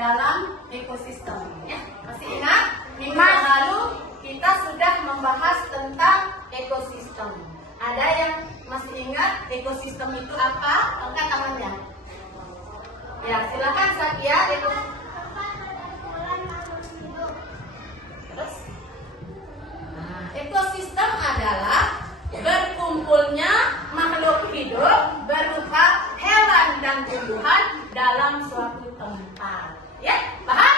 dalam ekosistem. Ya, masih ingat? Minggu yang lalu kita sudah membahas tentang ekosistem. Ada yang masih ingat ekosistem itu apa? Angkat tangannya. Ya, silakan Satya. Terus, ekosistem adalah berkumpulnya makhluk hidup berupa hewan dan tumbuhan dalam suatu tempat. Ya, paham?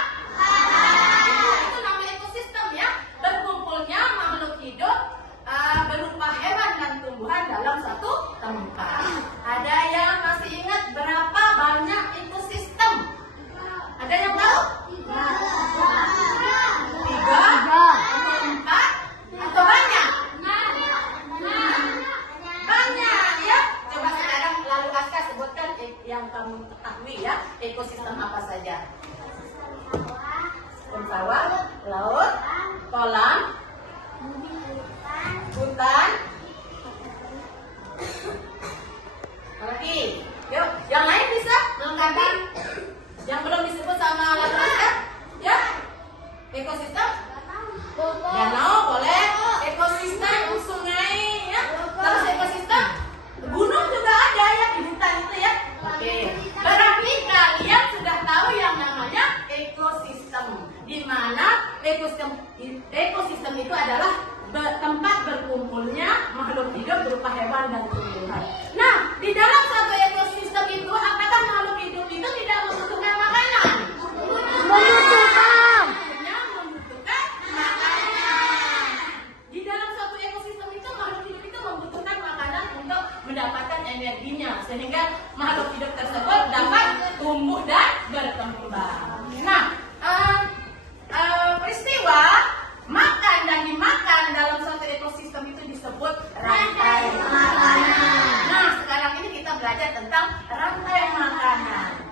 Itu namanya ekosistem ya. Berkumpulnya makhluk hidup berupa hewan dan tumbuhan dalam suatu tempat. Ada yang masih ingat berapa banyak ekosistem? Ada yang tahu? 3, 4, atau banyak? Banyak ya. Coba sekarang lalu Aska sebutkan yang kamu ketahui ya. Ekosistem apa saja? Sawah, laut, kolam, hutan. Oke, yuk, yang lain bisa melengkapi yang belum disebut sama lalu Aska? Ya, ekosistem. Danau boleh, ekosistem sungai ya. Terus ekosistem gunung juga ada ya di hutan itu ya. Oke. Berarti kalian sudah tahu yang namanya ekosistem. Di mana ekosistem itu adalah tempat berkumpulnya makhluk hidup berupa hewan dan tumbuhan. Nah, di dalam satu ekosistem itu apakah makhluk hidup itu tidak membutuhkan makanan? Membutuhkan. Mendapatkan energinya sehingga makhluk hidup tersebut dapat tumbuh dan berkembang. Nah, peristiwa makan dan dimakan dalam suatu ekosistem itu disebut rantai makanan. Nah, sekarang ini kita belajar tentang rantai makanan.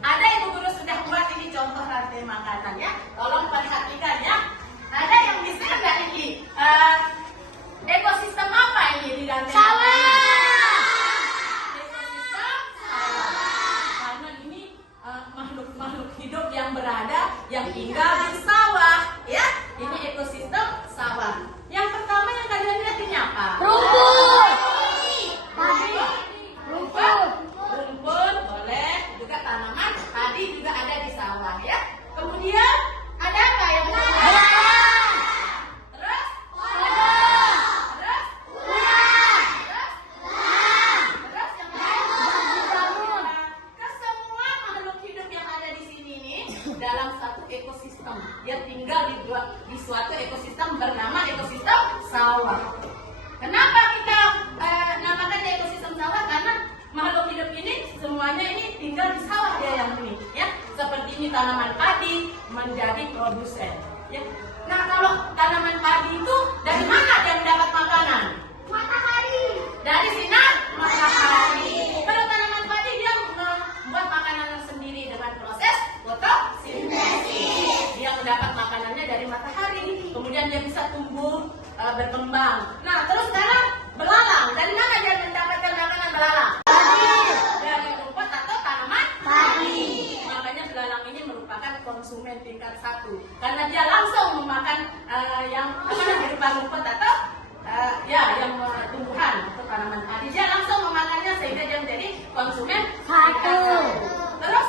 Ada ibu guru sudah buat ini contoh rantai makanan ya. Tolong perhatikan ya. Ada yang bisa nggak ini? Ekosistem apa ini di rantai makanan? Makhluk hidup yang berada, yang tinggal di sawah, ya. Ini ekosistem sawah. Yang pertama yang kalian lihat ini apa? Rumput. Rumput boleh, juga tanaman padi juga ada di sawah, ya. Kemudian ada apa yang dalam satu ekosistem, dia tinggal di suatu ekosistem bernama ekosistem sawah. Kenapa kita namakan ekosistem sawah? Karena makhluk hidup ini semuanya ini tinggal di sawah dia yang ini, ya. Seperti ini tanaman padi menjadi produsen, ya. Nah, kalau tanaman padi itu dari mana dia mendapat makanan? Matahari. Dari sinar matahari. Kalau tanaman padi dia membuat makanan sendiri dengan proses fotosintesis. Dia mendapat makanannya dari matahari, kemudian dia bisa tumbuh berkembang. Nah, terus sekarang belalang, dari mana dia mendapatkan makanan belalang? Dari rumput atau tanaman padi. Makanya belalang ini merupakan konsumen tingkat 1 karena dia langsung memakan yang berupa rumput atau yang tumbuhan atau tanaman padi. Dia langsung memakannya sehingga dia menjadi konsumen tingkat 1. Terus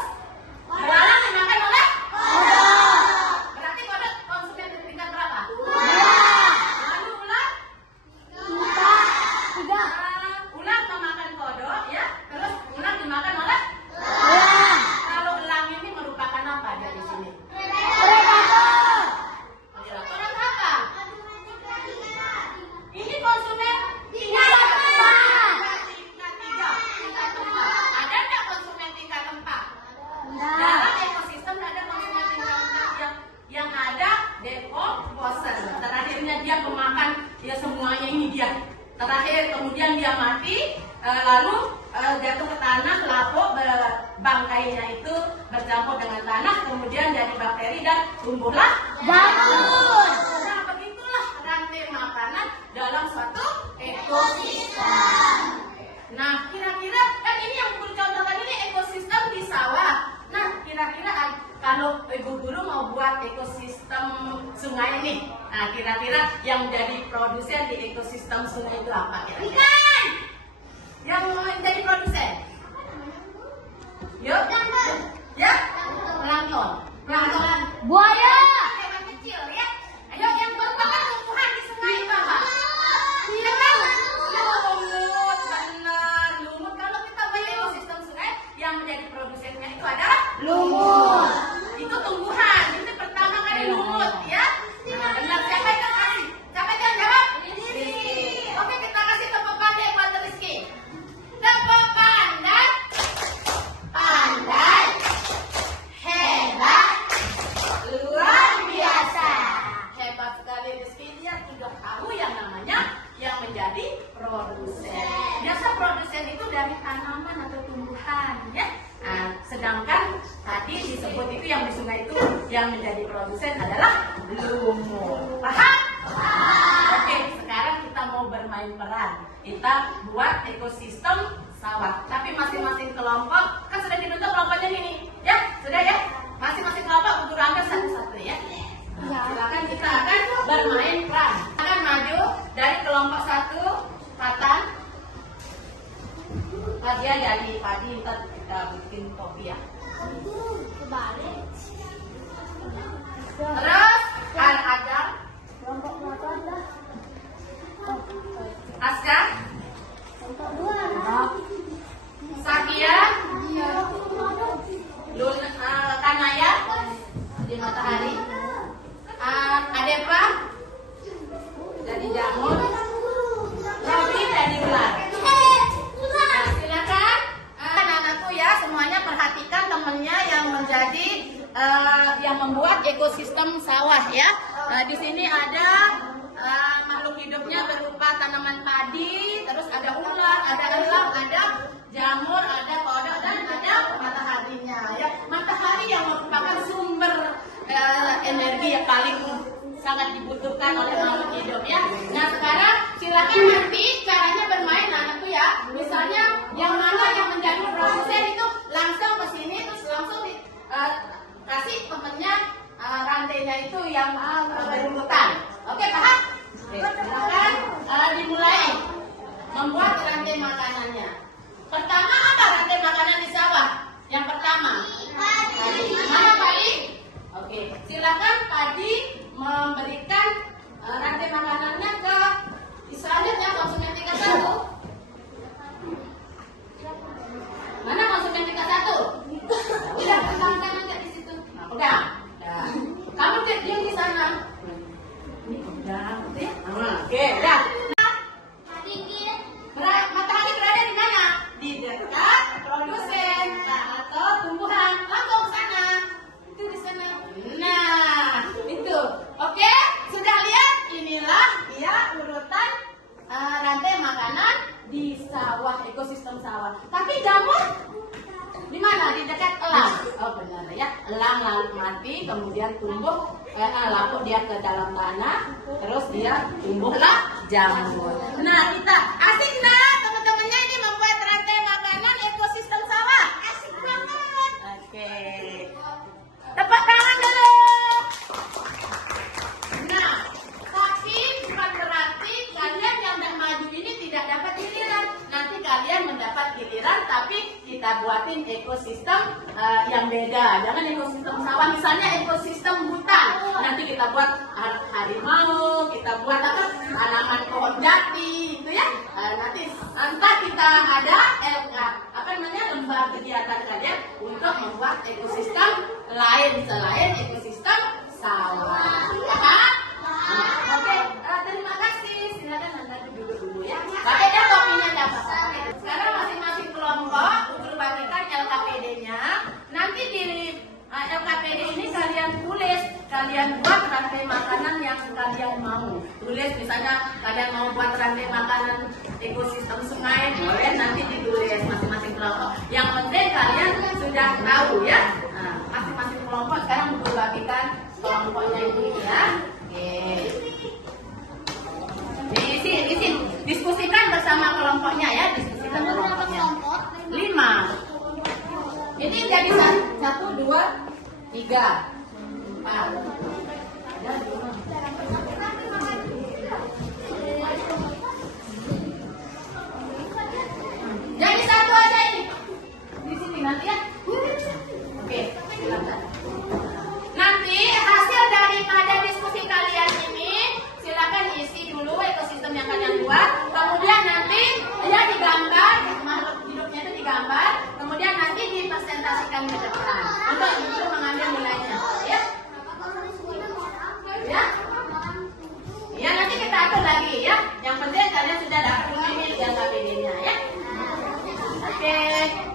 belalang dimakan oleh kodok. Berarti kodok konsumen tingkat berapa? 2. Lalu ular? 3. Ular memakan kodok, ya. Terus ular dimakan oleh? Elang. Kalau elang ini merupakan apa dari sini? Predator. Predator apa? Ini konsumen Tingkat 4. tingkat 3. Tingkat 4. Ada nggak konsumen tingkat 4? Enggak. Dalam ekosistem ada konsumen tingkat 4 yang ada decomposer. Terakhirnya dia memakan ya semuanya ini dia. Terakhir kemudian dia mati, lalu jatuh ke tanah, lapuk, bangkainya itu bercampur dengan tanah, kemudian jadi bakteri dan tumbuhlah jamur. Nah, begitulah rantai makanan dalam suatu ekosistem. Nah, kira-kira kan ini yang contohkan ini ekosistem di sawah. Nah, kira-kira kalau ini. Nah, kira-kira yang menjadi produsen di ekosistem sungai itu apa? Kira-kira? Ikan. Yang menjadi produsen? Yuk. Ya? Plankton. Plankton. Buaya. Hewan kecil ya. Ayo yang merupakan tumbuhan di sungai itu apa? Iya kan? Lumut, benar. Lumut. Kalau kita baca ekosistem sungai, yang menjadi produsennya itu adalah Lumut. itu tumbuhan. Itu pertama kali lumut ya. Nah, benar. Siapa yang kasih? Siapa yang jawab? Rizky. Oke, kita kasih tepuk pandai buat Rizky. Tepuk pandai. Pandai. Hebat. Luar biasa. Hebat sekali Rizky. Dia sudah tahu yang namanya yang menjadi produsen. Biasa produsen itu dari tanaman atau tumbuhan ya. Nah, sedangkan tadi disebut itu yang di sungai itu yang menjadi produsen adalah lumut. Paham? Oke, sekarang kita mau bermain peran. Kita buat ekosistem sawah. Tapi masing-masing kelompok kan sudah dibentuk kelompoknya ini, ya? Sudah ya? Masing-masing kelompok guru ambil satu-satu ya. Silakan kita akan bermain peran. Akan maju dari kelompok 1, Fatan. Dia jadi padi, ntar kita bikin topi ya. Kebalik. Terus Al-Adar, Kelompok berapa dah? Aska, Kelompok 2. Sakia, Kanaya di matahari, Adepa jadi jamur, Robi jadi ular. Nah, silakan anak-anakku ya semuanya perhatikan temennya yang menjadi yang membuat ekosistem sawah ya. Di sini ada makhluk hidupnya berupa tanaman padi, terus ada ular, ada elang, ada jamur, ada kodok dan ada mataharinya ya. Matahari yang merupakan sumber energi yang paling sangat dibutuhkan oleh makhluk hidup ya. Nah sekarang silakan nanti caranya bermain anakku ya. Misalnya yang mana yang menjadi produsen itu langsung ke sini terus langsung kasih temennya rantainya itu yang berurutan. Oke paham? Oke, silakan dimulai membuat rantai makanannya. Pertama apa rantai makanan di sawah? Yang pertama padi. Mana padi? Oke, silakan padi memberikan rantai makanannya ke selanjutnya konsumen tingkat 1. Mana konsumen tingkat 1? Udah kembangkan aja di situ. Nah, pegang. Nah, kamu diam di sana. Ini pegang, ya. Oke, dah. Matahari berada di mana? Di dekat produsen atau tumbuhan. Langsung ke sana. Itu di sana. Nah, itu. Oke, sudah lihat? Inilah dia urutan rantai makanan di sawah, ekosistem sawah. Tapi jamur di mana? Di dekat elang. Oh benar ya. Elang lalu mati, kemudian tumbuh, lapuk dia ke dalam tanah, terus dia tumbuhlah jamur. Nah kita asik nah teman-temannya ini membuat rantai makanan ekosistem sawah. Asik banget. Oke. Tepuk tangan dulu. Nah, tapi bukan berarti kalian yang tidak maju ini tidak dapat giliran. Nanti kalian mendapat giliran, tapi kita buatin ekosistem yang beda. Jangan ekosistem sawah, misalnya ekosistem hutan. Nanti kita buat harimau, kita buat apa? Tanaman pohon jati, itu ya. Nanti entah kita ada lembar kegiatan kalian untuk membuat ekosistem lain selain ekosistem sawah. Paham? Oke, terima kasih. Silakan anda duduk dulu ya. Pakai dah topinya dapat. Sekarang masing-masing kelompok guru bagikan LKPD-nya. Nanti di LKPD ini kalian tulis, kalian buat rantai makanan yang kalian mau. Tulis misalnya kalian mau buat rantai makanan ekosistem sungai, boleh nanti ditulis masing-masing kelompok. Yang penting kalian sudah tahu ya. Nah, masing-masing kelompok sekarang guru bagikan kelompoknya ini ya. Oke. Diisi, diskusikan bersama kelompoknya ya, diskusikan kelompoknya. 5. Ini jadi 1, 2, 3, 4, 5. ada di rumah. Jadi satu aja ini. Di sini nanti ya. Oke, silakan. Nanti hasil daripada diskusi kalian ini silakan isi dulu ekosistem yang kalian buat. Kemudian nanti ya digambar, makhluk hidupnya itu digambar. Kemudian nanti dipresentasikan ke depan untuk ibu mengambil nilainya. Ya, ya, ya nanti kita atur lagi ya. Yang penting kalian sudah dapat memilih yang KBD-nya ya. Oke.